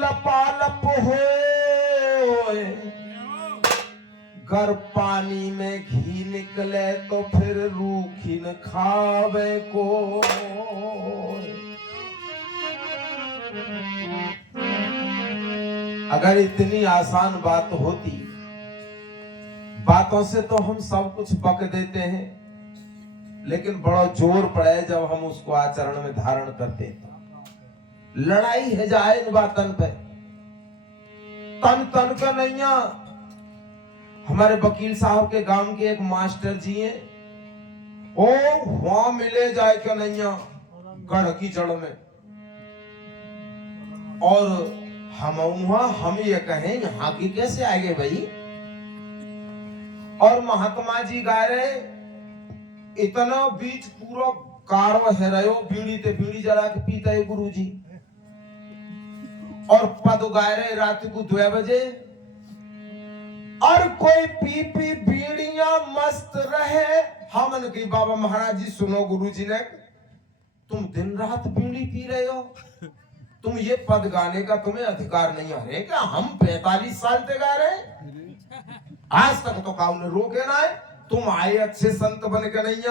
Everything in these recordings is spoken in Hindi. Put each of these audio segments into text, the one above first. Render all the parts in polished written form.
लपालप हो, गर पानी में घी निकले तो फिर रूखी न खावे को। अगर इतनी आसान बात होती, बातों से तो हम सब कुछ बक देते हैं, लेकिन बड़ा जोर पड़े जब हम उसको आचरण में धारण करते हैं। लड़ाई है जाए इन बातन पे, तन तन का नैया। हमारे वकील साहब के गांव के एक मास्टर जी हैं, ओ वहां मिले जाए क्या नैया गढ़ की जड़ में, और हम ये कहें यहाँ की कैसे आएंगे भाई। और महात्मा जी गा रहे, इतना बीच पूरा कारो है रहो, बीड़ी ते बीड़ी जला के पीता है गुरु जी। और पद गाय रहे रात को 2 बजे, और कोई पी पी बीड़ियां मस्त रहे। हमन की बाबा महाराज जी सुनो, गुरु जी ने, तुम दिन रात बीड़ी पी रहे हो, तुम ये पद गाने का तुम्हें अधिकार नहीं है क्या? हम 45 साल से गा रहे, आज तक तो काम ने रोके ना है। तुम आए अच्छे संत बन के नहीं।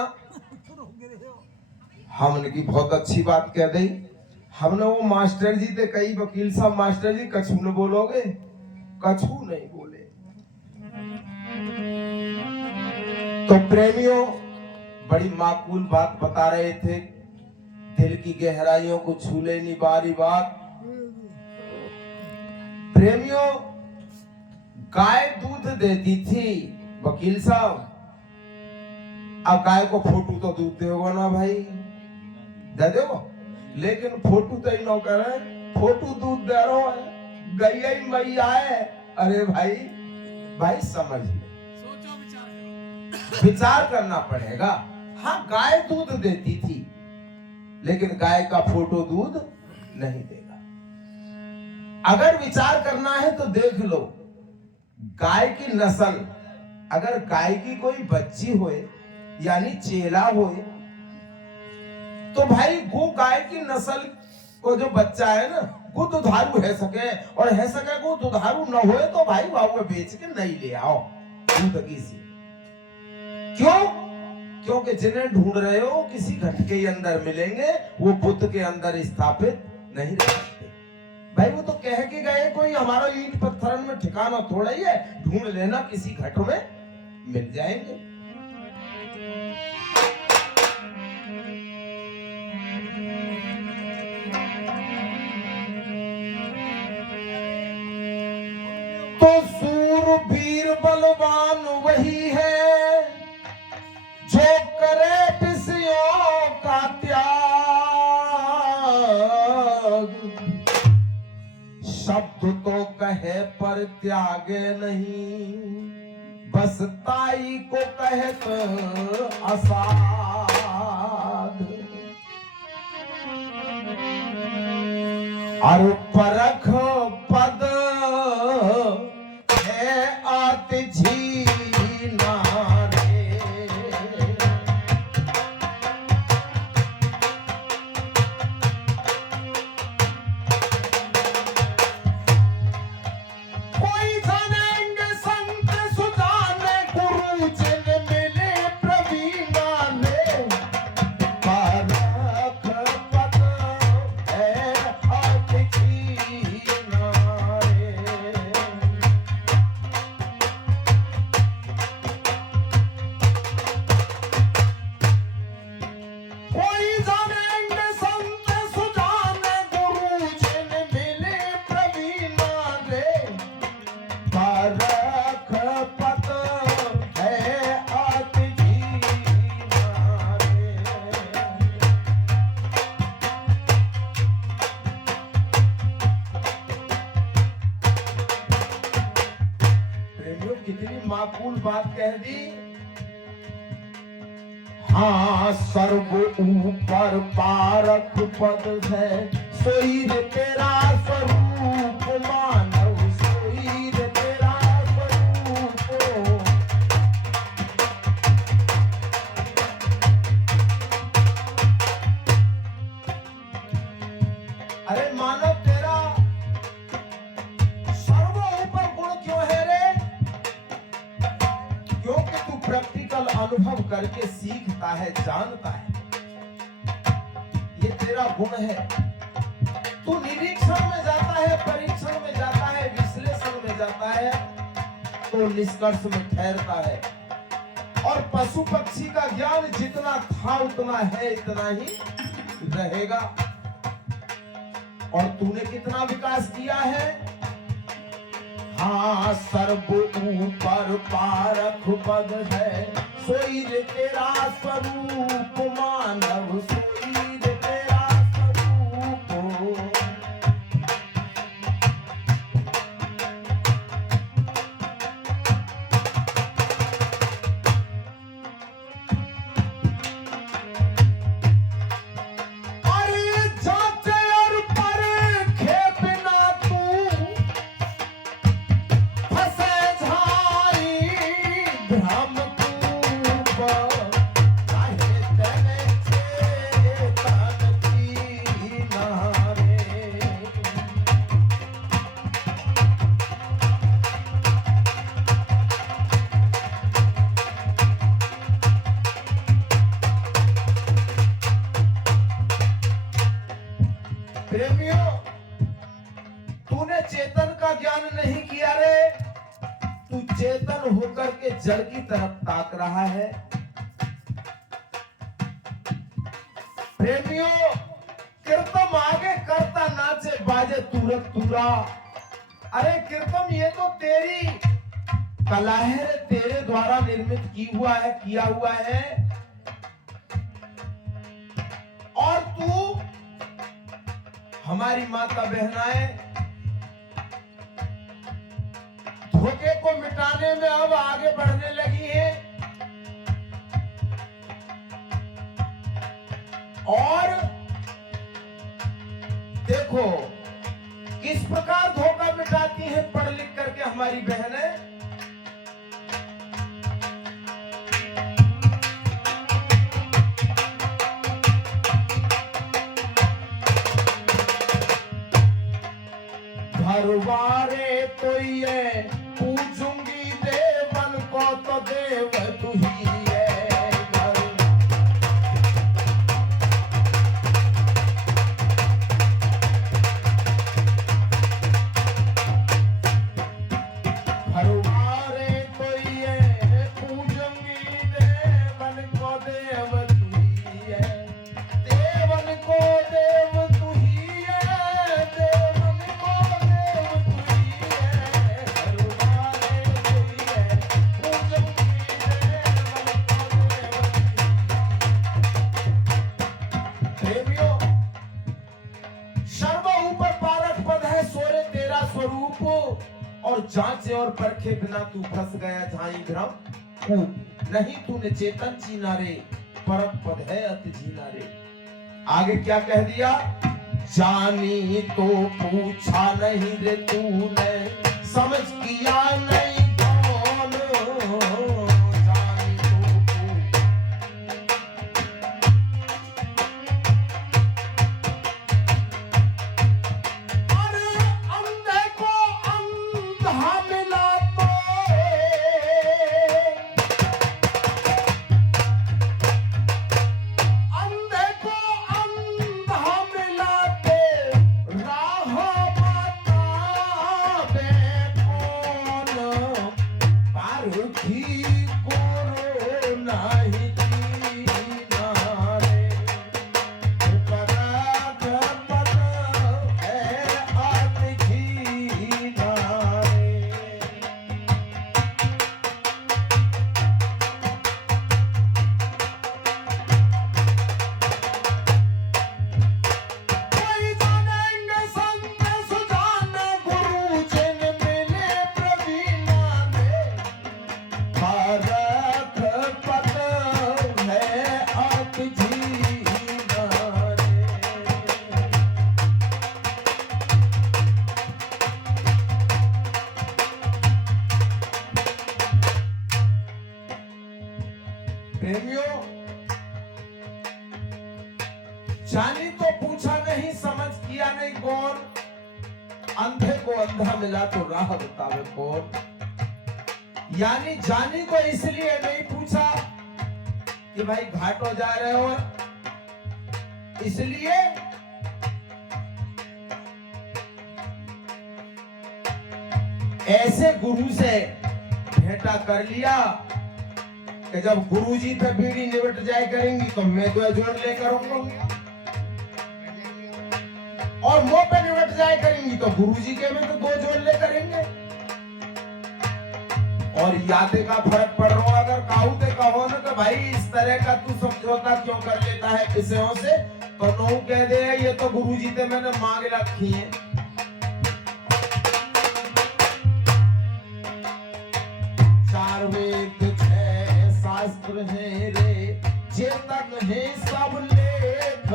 हमने की बहुत अच्छी बात कह दी। हमने वो मास्टर जी थे, कई वकील साहब मास्टर जी कछु न बोलोगे, कछु नहीं बोले। तो प्रेमियों बड़ी माकूल बात बता रहे थे, दिल की गहराइयों को छू लेनी बारी बात। प्रेमियों गाय दूध देती थी वकील साहब, अब गाय को फोटू तो दूध देगा ना भाई, दे दो, लेकिन फोटू तो ही न करे, फोटू दूध दे रहा है, गैया ही मैया है। अरे भाई भाई समझ ले, विचार करना पड़ेगा। हाँ गाय दूध देती थी, लेकिन गाय का फोटो दूध नहीं देगा। अगर विचार करना है तो देख लो, गाय की नस्ल, अगर गाय की कोई बच्ची होए यानी चेला होए, तो भाई वो गाय की नस्ल को जो बच्चा है ना, वो दुधारू है सके, और है सके वो दुधारू न होए तो भाई वो बेच के नहीं ले आओ दूध की सी। क्यों? क्योंकि जिन्हें ढूंढ रहे हो किसी घट के अंदर मिलेंगे, वो बुद्ध के अंदर स्थापित नहीं रह सकते। भाई वो तो कह के गए, कोई हमारा ईंट पत्थर में ठिकाना थोड़ा ही है, ढूंढ लेना किसी घट में मिल जाएंगे। तो सूरवीर बलवान वही है जो करे विषयों का त्याग। शब्द तो कहे पर त्यागे नहीं, बस ताई को कहे तो असाध। और परख पद है आत झीना रे। कोई जानेंगे संत सुजाने, गुरु जिन मिले प्रवीणा ने। परख पद है आत झीना रे। कोई जानेंगे संत सुजाने, गुरु जिन मिले प्रवीणा रे। परख पद है आत झीना रे। प्रेमियों कितनी माकूल बात कह दी। हाँ सर्व ऊपर पारक पद है, सोई रे तेरा स्वरूप मानव, सोई रे तेरा स्वरूप। अरे मानव तेरा प्रैक्टिकल अनुभव करके सीखता है, जानता है। ये तेरा गुण है। तू निरीक्षण में जाता है, परीक्षण में जाता है, विश्लेषण में जाता है, तो निष्कर्ष में ठहरता है। और पशु पक्षी का ज्ञान जितना था उतना है, इतना ही रहेगा। और तूने कितना विकास किया है? हाँ, सर्व ऊपर पारख पद है, सोई रे तेरा स्वरूप मानव, सोई रे तेरा स्वरूप। प्रेमियों, तूने चेतन का ज्ञान नहीं किया रे, तू चेतन होकर के जड़ की तरफ ताक रहा है। प्रेमियों, कीर्तम आगे करता नाचे बाजे तुरत तुरा। अरे कीर्तम, ये तो तेरी कला है, तेरे द्वारा निर्मित किया हुआ है। और तू हमारी माता बहनाएं धोखे को मिटाने में अब आगे बढ़ने लगी है। और देखो किस प्रकार धोखा मिटाती है पढ़ लिख करके हमारी बहनें। घरवारे तो ये पूछूंगी देवन को, तो देव तू ही है। घरवारे तो ये पूछूंगी देवन को, देव तू ही है। देवन को देव तू ही है, देवन को और जांचे और परखे बिना तू फंस गया झाई भ्रम। नहीं तूने चेतन चीना रे, परम पद है अति जीना रे। आगे क्या कह दिया? जानी तो पूछा नहीं रे तूने, समझ किया नहीं कौन। जानी तो अरे अंधे को अंधा मिला तो, अंधे को अंधा मिला तो राह बता बे कौन। पारखी गुरु नहीं जीना रे, पराग पद है अति जीना रे। कोई जानेंगे संत सुजान, गुरु जिन मिले प्रवीणा रे। पारख पद है अति जीना रे। प्रेमियों, जानी तो पूछा नहीं, समझ किया नहीं कौन। अंधे को अंधा मिला तो राह बतावे कौन। यानी जानी को इसलिए नहीं पूछा कि भाई घाटो जा रहे हो, इसलिए ऐसे गुरु से भेंटा कर लिया कि जब गुरुजी पे बीड़ी निबट जाए करेंगी तो मैं तो जोड़ लेकर आऊंगा, और मुंह पे निबट जाए करेंगी तो गुरुजी के में तो दो जोड़ ले करेंगे। और यादे का फर्क पड़ रहा है। अगर काहूते कहो ना कि भाई इस तरह का तू समझौता क्यों कर लेता है किसियों से, तो नो कह दे ये तो गुरुजी से मैंने मांग रखी है। चार वेद छह शास्त्र हैं रे, चेतन है सब लेख।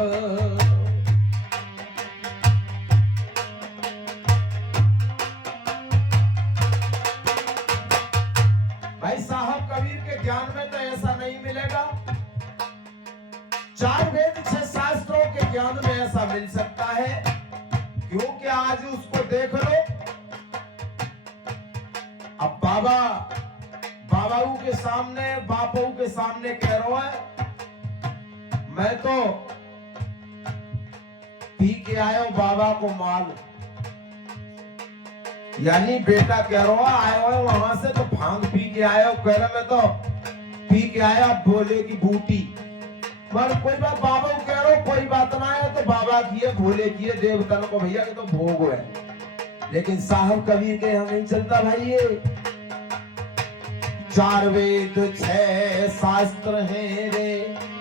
भाई साहब कबीर के ज्ञान में तो ऐसा नहीं मिलेगा। चार वेद छह शास्त्रों के ज्ञान में ऐसा मिल सकता है, क्योंकि आज उसको देख लो। अब बाबाऊ के सामने बापू के सामने कह रहा है मैं तो पी के आयो बाबा को माल, यानी बेटा कह रहा आयो है वहां से तो भांग पी के आयो, कह रहा मैं तो पी के आया भोले की बूटी। पर कोई बात बाबा कह रहा कोई बात ना है, तो बाबा की है भोले की है देवतन को भैया के तो भोग है। लेकिन साहब कबीर के यहाँ नहीं चलता भाई ये। चार वेद छह शास्त्र हैं रे,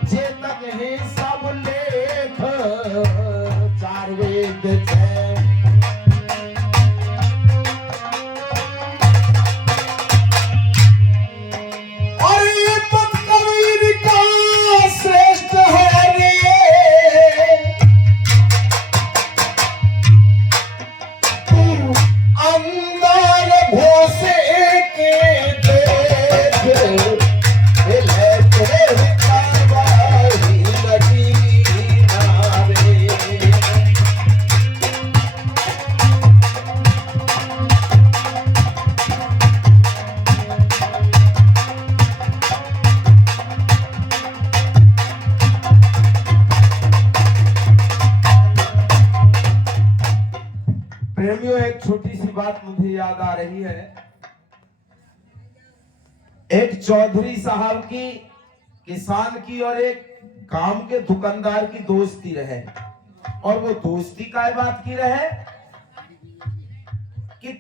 चेतक है सब लेख। चार वेद छह और ये तो कबीर का श्रेष्ठ है रे। अंदर भोसे के प्रेमियों, एक छोटी सी बात मुझे याद आ रही है। एक चौधरी साहब की, किसान की और एक गांव के दुकानदार की दोस्ती रहे। और वो दोस्ती का बात की रहे कि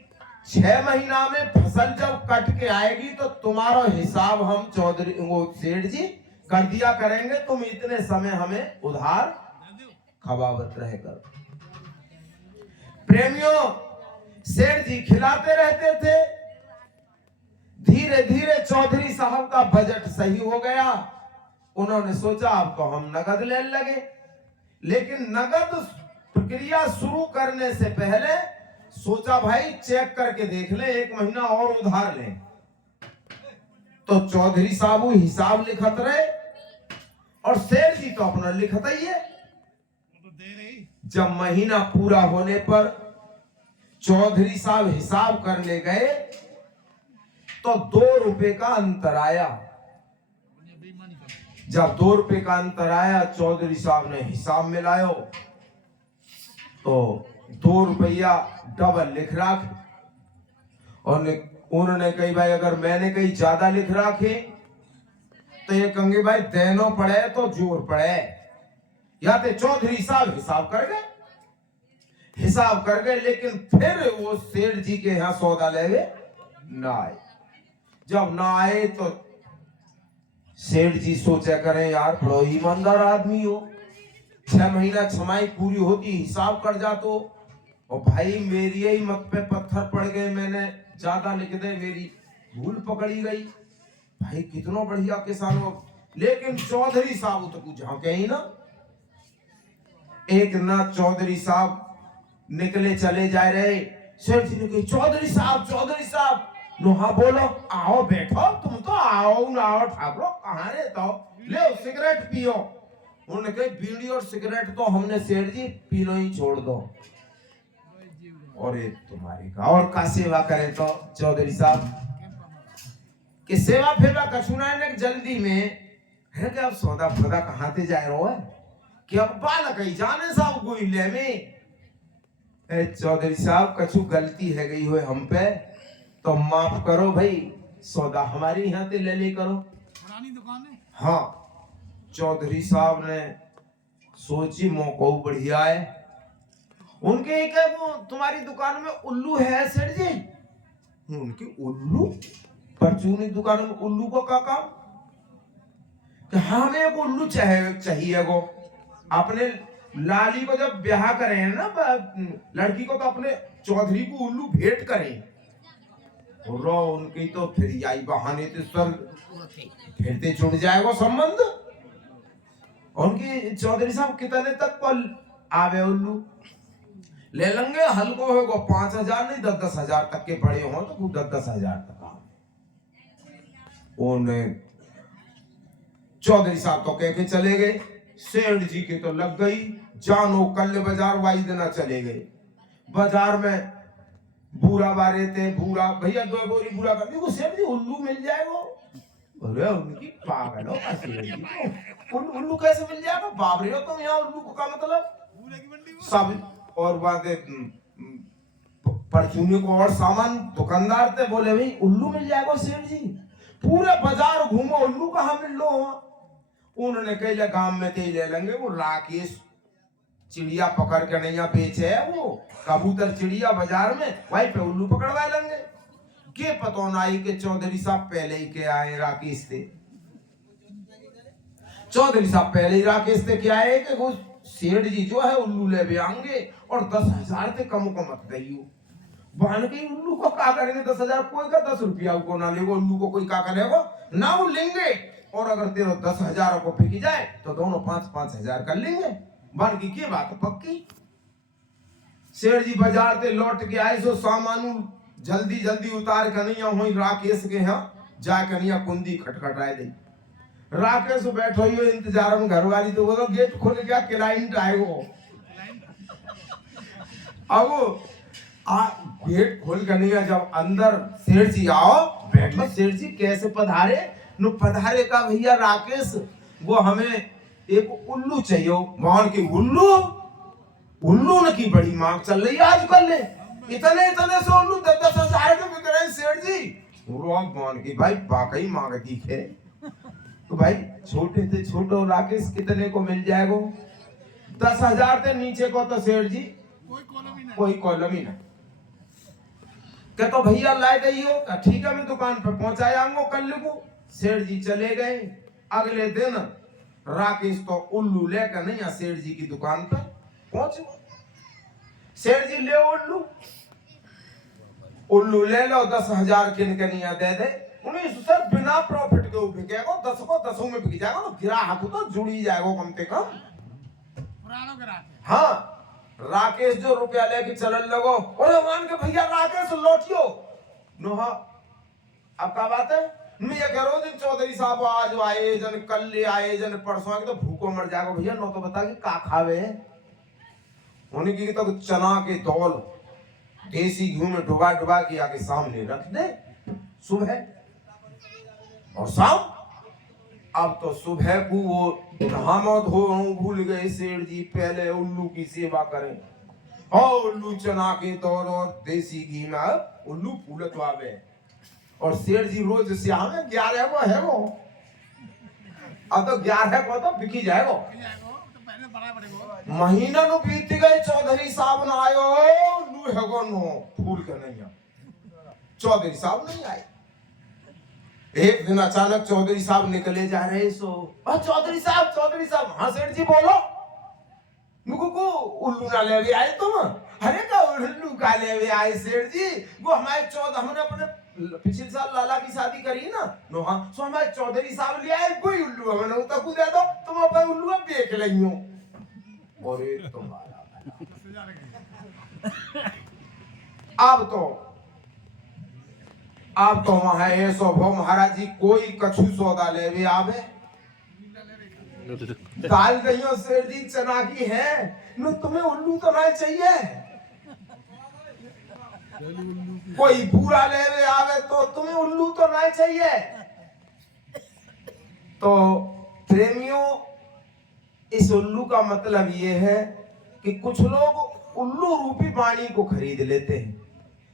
6 महीना में फसल जब कट के आएगी तो तुम्हारा हिसाब हम चौधरी वो सेठ जी कर दिया करेंगे, तुम इतने समय हमें उधार खवावत रहेगा। प्रेमियों, सेठ जी खिलाते रहते थे। धीरे धीरे चौधरी साहब का बजट सही हो गया। उन्होंने सोचा अब तो हम नगद लेने लगे, लेकिन नगद प्रक्रिया शुरू करने से पहले सोचा भाई चेक करके देख ले, 1 महीना और उधार लें। तो चौधरी साहब हिसाब लिखत रहे और सेठ जी तो अपना लिखता ही है। जब महीना पूरा होने पर चौधरी साहब हिसाब करने गए तो 2 रुपए का अंतर आया। जब 2 रुपए का अंतर आया, चौधरी साहब ने हिसाब मिलाया तो 2 रुपया डबल लिख रखे। और उन्होंने कही भाई अगर मैंने कहीं ज्यादा लिख रखे तो ये कहेंगे भाई देनो पड़े तो जोर पड़े। या तो चौधरी साहब हिसाब कर गए, लेकिन फिर वो सेठ जी के यहाँ सौदा ले गए ना आए। जब ना आए तो सेठ जी सोचा करें यार बड़ो ईमानदार आदमी हो, 6 महीना छमाई पूरी होती हिसाब कर जा तो, और भाई मेरी ही मत पे पत्थर पड़ गए, मैंने ज्यादा लिख दे, मेरी भूल पकड़ी गई। भाई कितना बढ़िया किसान हो, लेकिन चौधरी साहब तो कुछ झांके ही ना। एक ना चौधरी साहब निकले चले जा रहे, सेठ जी ने कही चौधरी साहब नो हाँ बोलो, आओ बैठो, तुम तो आओ ना आओ ठाकुर कहाँ रहता हो, ले सिगरेट पियो। उन्होंने कही बीड़ी और सिगरेट तो हमने सेठ जी पीना ही छोड़ दो, और ये तुम्हारी का और का सेवा करे तो चौधरी साहब। कि सेवा फेवा कछुना ने जल्दी में है कि अब सौदा फौदा कहाँ ते जाए रहो है कि अब बाल कहीं जाने साहब कोई ले में चौधरी साहब कछु गलती है गई हुए हम पे तो माफ करो भाई, सौदा हमारी यहाँ ते ले करो, पुरानी दुकान है। हाँ चौधरी साहब ने सोची मौका बढ़िया है। उनके एक है वो तुम्हारी दुकान में उल्लू है सेठ जी? उनकी उल्लू? परचूनी दुकान में उल्लू को क्या काम? हमें एक उल्लू चाहिए वो अपने लाली को जब ब्याह करें ना लड़की को तो अपने चौधरी को उल्लू भेंट करें। रो उनकी तो फिर आई बहाने तो सर फिरते छूट जाएगा संबंध। उनकी चौधरी साहब कितने तक पल आवे उल्लू ले लेंगे, हल्को होगा 5,000 नहीं 10,000 तक के बड़े हो तो 10,000 तक आवे। चौधरी साहब तो कह के चले गए, सेठ जी के तो लग गई जानो कल बाजार वाई देना चले गए। बाजार में बूरा बारे थे, बूरा भैया 2 बोरी बूरा कर दी, सेठ जी उल्लू मिल जाएगा। अरे उनकी पागल हो उल्लू कैसे मिल जाएगा? बाबरे हो तुम यहाँ उल्लू को का मतलब सब और बातें परचूनी को और सामान दुकानदार थे बोले भाई उल्लू मिल जाएगा सेठ जी, पूरे बाजार घूमो उल्लू कहाँ मिल लो। उन्होंने कई गांव में ते ले लेंगे वो राकेश चिड़िया पकड़ के नहीं बेचे है वो कबूतर चिड़िया बाजार में, वहीं पे उल्लू पकड़वा लेंगे। के पतो नाई के चौधरी साहब पहले ही के आए राकेश थे, चौधरी साहब पहले ही राकेश थे क्या है कि वो सेठ जी जो है उल्लू ले भी आएंगे और 10,000 से कम को मत दइयो। बहन के उल्लू को क्या करेंगे 10,000? कोई का 10 रुपया को ना लेगो, उल्लू को कोई क्या करेगा ना वो लेंगे। और अगर तेरे 10,000 को बिकी जाए तो दोनों 5-5 हजार कर लेंगे। बन की बात पक्की। सेठ जी बाजार से लौट के आए सो सामान जल्दी जल्दी उतार कन्हैया हुई राकेश के यहाँ जा कन्हैया कुंदी खटखटाए दी। राकेश बैठो ही इंतजार में, घरवाली तो वो गेट खोल गया, क्लाइंट आए वो अब गेट खोल कर नहीं जब अंदर सेठ जी आओ बैठो, सेठ जी कैसे पधारे? नो पधारे का भैया राकेश वो हमें एक उल्लू चाहिए। मान की उल्लू उल्लू न की बड़ी मांग चल रही है आजकल ले, इतने से उल्लू 10,000 के बिक रहे हैं सेठ जी। मान की भाई वाकई मांग दिखे तो भाई छोटे से छोटो राकेश कितने को मिल जाएगा? 10,000 से नीचे को तो सेठ जी कोई कॉलम ही ना। क्या तो भैया लाए गई हो? ठीक है मैं दुकान पर पहुंचाऊंगा कल को। सेठ जी चले गए। अगले दिन राकेश तो उल्लू लेकर नहीं सेठ जी की दुकान पर पहुंचे। सेठ जी ले उल्लू ले लो, 10,000 किनकनिया दे दे। उन्हें सर बिना प्रॉफिट के बिकेगा, 10 को 10 में बिक जाएगा, तो ग्राहक तो जुड़ी जाएगा कम से कम। हाँ राकेश जो रुपया लेके चलन लगो और मान के भैया राकेश लौटियो नो। हाँ अब क्या बात है? मैं ये कह रहा हूँ चौधरी साहब आज आए जन कल ले आए जन परसों आए तो भूखो मर जाएगा। भैया नो तो बता कि का खावे होने की तो चना के दौल देसी घी में डुबा डुबा के आके सामने रख दे सुबह और शाम। अब तो सुबह को वो नहामो धो भूल गए सेठ जी, पहले उल्लू की सेवा करें और उल्लू चना के दौल और देसी घी में उल्लू फूलत आवे। और सेठ जी रोज से हमें 11 को है वो, अब तो 11 को तो बिकी जाएगा। महीना नु बीत गए, चौधरी साहब न आयो लू है नो फूल के नहीं। चौधरी साहब नहीं आए। एक दिन अचानक चौधरी साहब निकले जा रहे सो चौधरी साहब हाँ सेठ जी बोलो। मुझको को उल्लू ना ले भी आए तुम? अरे का उल्लू का ले भी आए सेठ जी? वो हमारे हमने अपने पिछले साल लाला की शादी करी ना नो। हाँ सो हमारे चौधरी साहब ले आए कोई उल्लू हमें उतक दे दो, तुम अपने उल्लू देख लियो। और तुम्हारा अब तो वहां ऐसो भो महाराज जी कोई कछु सौदा ले भी आवे। दाल दही सेठ जी चना की है नो, तुम्हें उल्लू तो नहीं चाहिए। कोई पूरा ले आवे तो तुम्हें उल्लू तो नहीं चाहिए। तो प्रेमियों, इस उल्लू का मतलब ये है कि कुछ लोग उल्लू रूपी वाणी को खरीद लेते हैं,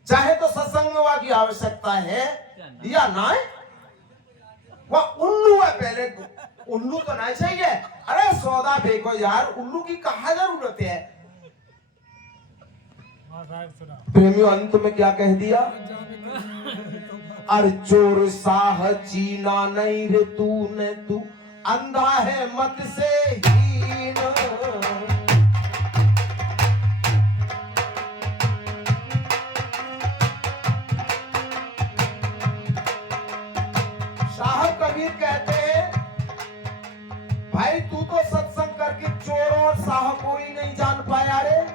चाहे तो सत्संगवा की आवश्यकता है या ना है, वह उल्लू है। पहले उल्लू तो नहीं चाहिए, अरे सौदा बेको यार, उल्लू की कहाँ जरूरत है। प्रेमियों, अंत में क्या कह दिया? अरे चोर साह चीना नहीं रे तूने, तू अंधा है मत से हीन। साहब कबीर कहते हैं, भाई तू तो सत्संग करके चोर और साह कोई नहीं जान पाया रे।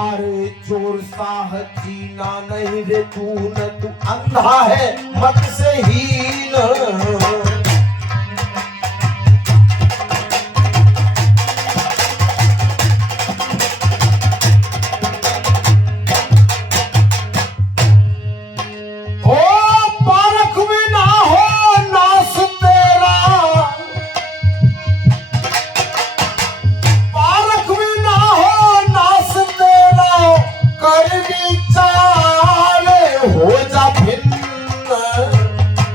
अरे चोर साह चीना नहीं रे तूने, तू अंधा है मत से हीन।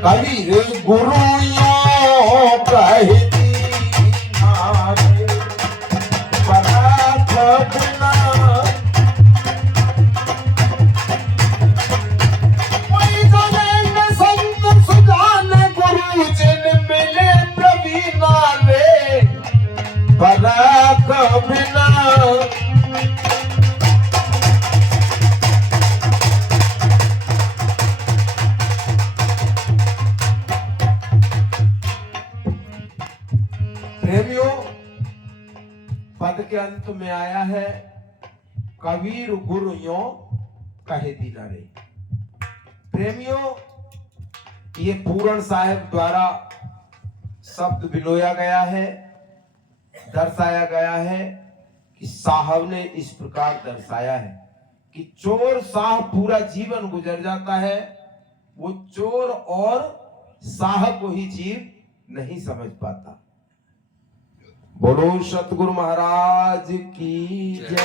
कबीर गुरु यो कहती नारे परात बिना। कोई जाने संत सुजाने, गुरु जिन मिले प्रवीणा रे परात बिना। प्रेमियों, पद के अंत में आया है, कबीर गुरु यो कहे दिनारे। प्रेमियों, ये पूरण साहब द्वारा शब्द बिलोया गया है, दर्शाया गया है कि साहब ने इस प्रकार दर्शाया है कि चोर साह पूरा जीवन गुजर जाता है, वो चोर और साह को ही जीव नहीं समझ पाता। बोलो सतगुरु महाराज की जय।